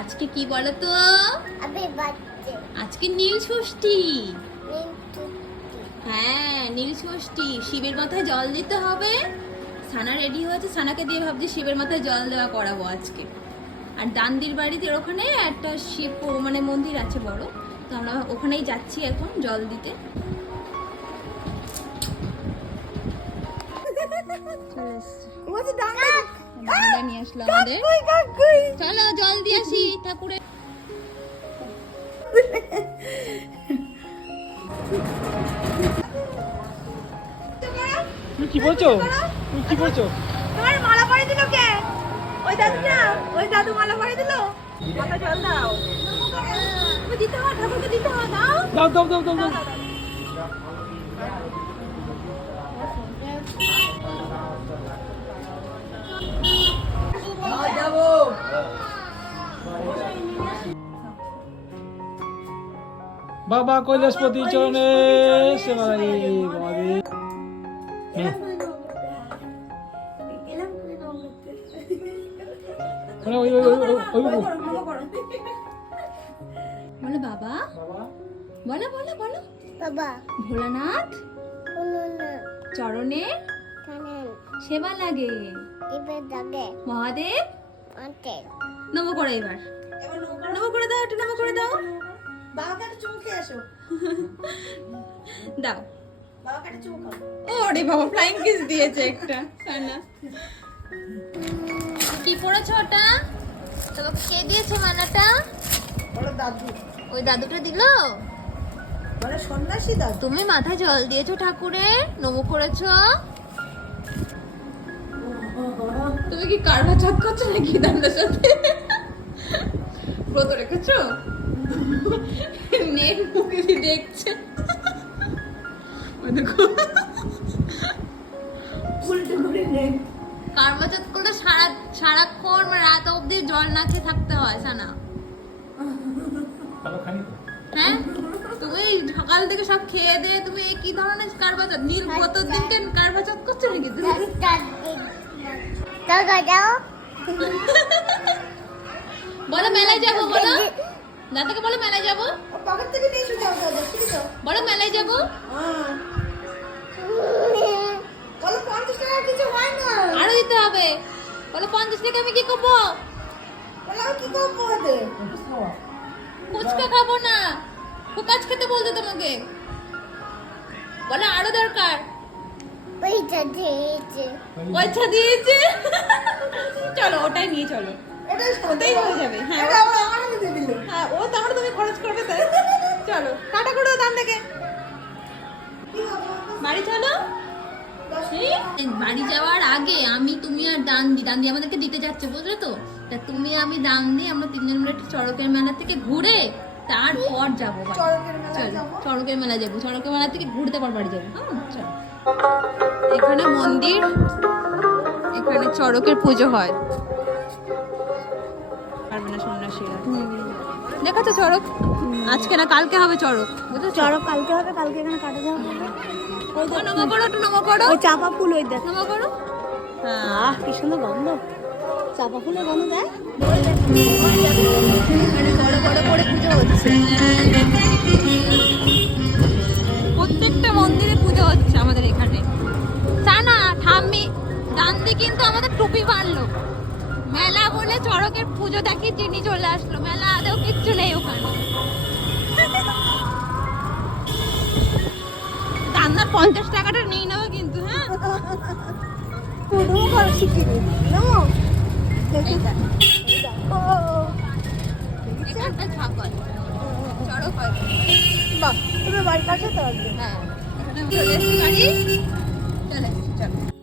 আজকে কি বলো তো আজকে নীল ষষ্ঠী। হ্যাঁ নীল ষষ্ঠী। শিবের মাথায় জল দিতে হবে। সানা রেডি হয়েছে। সানাকে দিয়ে ভাবছি শিবের মাথায় জল দেওয়া করাবো আজকে। আর দান্দির বাড়িতে ওখানে একটা শিব মানে মন্দির আছে বড়। তো আমরা ওখানেই যাচ্ছি এখন জল দিতে। চলে এসছে। ডান্ডা নিয়ে আসলো আমাদের। চলো জল দিয়ে আসি ঠাকুরের। তুমি কি বলছো? তুমি কি বলছো? তোমার মালা পরে দিল কে? ওই দাদু না? ওই দাদু মালা পরে দিল? মাথা জল দাও। তুমি দিতে হয় ঠাকুরকে দিতে হয় দাও দাও দাও। দাও দাও দাও। বাবা কৈলাসপতি চরণে বাবাদি মানে। বলো বাবা। বলো বলো বলো। বাবা। ভোলানাথ। চরণে কানেন সেবা লাগে। মহাদেব। নম করো এবার। নম করে দাও একটু নম করে দাও। বাবাকে একটা চুমু এসো দাও। বাবাকে একটা চুমু খাও। ওরে বাবা ফ্লাইং কিস দিয়েছে একটা সানা কি পড়েছো ওটা? তোমাকে কে দিয়েছে মালাটা? বলো দাদু। ওই দাদুটা দিলো? বলে সন্ন্যাসী দাদু। তুমি মাথায় জল দিয়েছ ঠাকুরে নমো করেছ? তুমি কি কারভা চাঁদ করছ নাকি দাদার সাথে? ব্রত রেখেছো? নেট মুখে দেখছে। দেখো। উল্টো করে নেই সারা সারাক্ষণ মানে রাত অবধি জল না খেয়ে থাকতে হয় সানা। ভালো খানি তো। হ্যাঁ? তুমি সকাল থেকে সব খেয়ে দিয়ে তুমি কি ধরনের কারভা চাঁদ নীল গত দিনকে কারভা করছ নাকি তুমি? বলো মেলায় যাব বলো। দাদাকে বলো মেলায় যাব। পকেট থেকে নিয়ে এসো যাও যাও যাও ঠিক আছে। বলো মেলায় যাব। হ্যাঁ। বলো পঞ্চাশ টাকা কিছু হয় না। আরও দিতে হবে। বলো পঞ্চাশ টাকা আমি কি করব? বলো কি করব ফুচকা খাব না। ফুকাজ খেতে বলতো তোমাকে। বলো আরও দরকার। পয়সা দিয়েছে। পয়সা দিয়েছে। চলো ওটাই নিয়ে চলো। ওটাই ওটাই হয়ে যাবে হ্যাঁ। এটা আবার আমার মধ্যে দিল। হ্যাঁ ও তাহলে তুমি খরচ করবে তাই। চলো কাটা করে দাম থেকে বাড়ি চলো বাড়ি যাওয়ার আগে আমি তুমি আর দান্দি দান্দি আমাদেরকে দিতে যাচ্ছে বুঝলে তো? তা তুমি আমি দান্দি আমরা তিনজন মিলে একটু চড়কের মেলা থেকে ঘুরে তারপর যাব। চড়কের চলো যাব। চড়কের মেলা যাব। চড়কের মেলা থেকে ঘুরতে তারপর বাড়ি যাব। হ্যাঁ চলো। এখানে মন্দির এখানে চড়কের পুজো হয়। পারবে না সন্ন্যাসীরা চড়ক? আজকে না কালকে হবে চড়ক। বুঝেছ চড়ক কালকে হবে কালকে এখানে কাটা যাবে। নমো করো একটু নমো করো। ওই চাপা ফুল ওই দেখ। নমো করো। আহ কি সুন্দর গন্ধ। চাপা ফুলের গন্ধ এখানে বড় বড় করে পুজো হচ্ছে। বলে পুজো দেখি চিনি চলে আসলো। মেলা আদেও কিচ্ছু নেই ওখানে। রান্নার পঞ্চাশ টাকাটা নিয়ে নেবে কিন্তু হ্যাঁ? বাড়ির কাছে তো হ্যাঁ চলে চলো।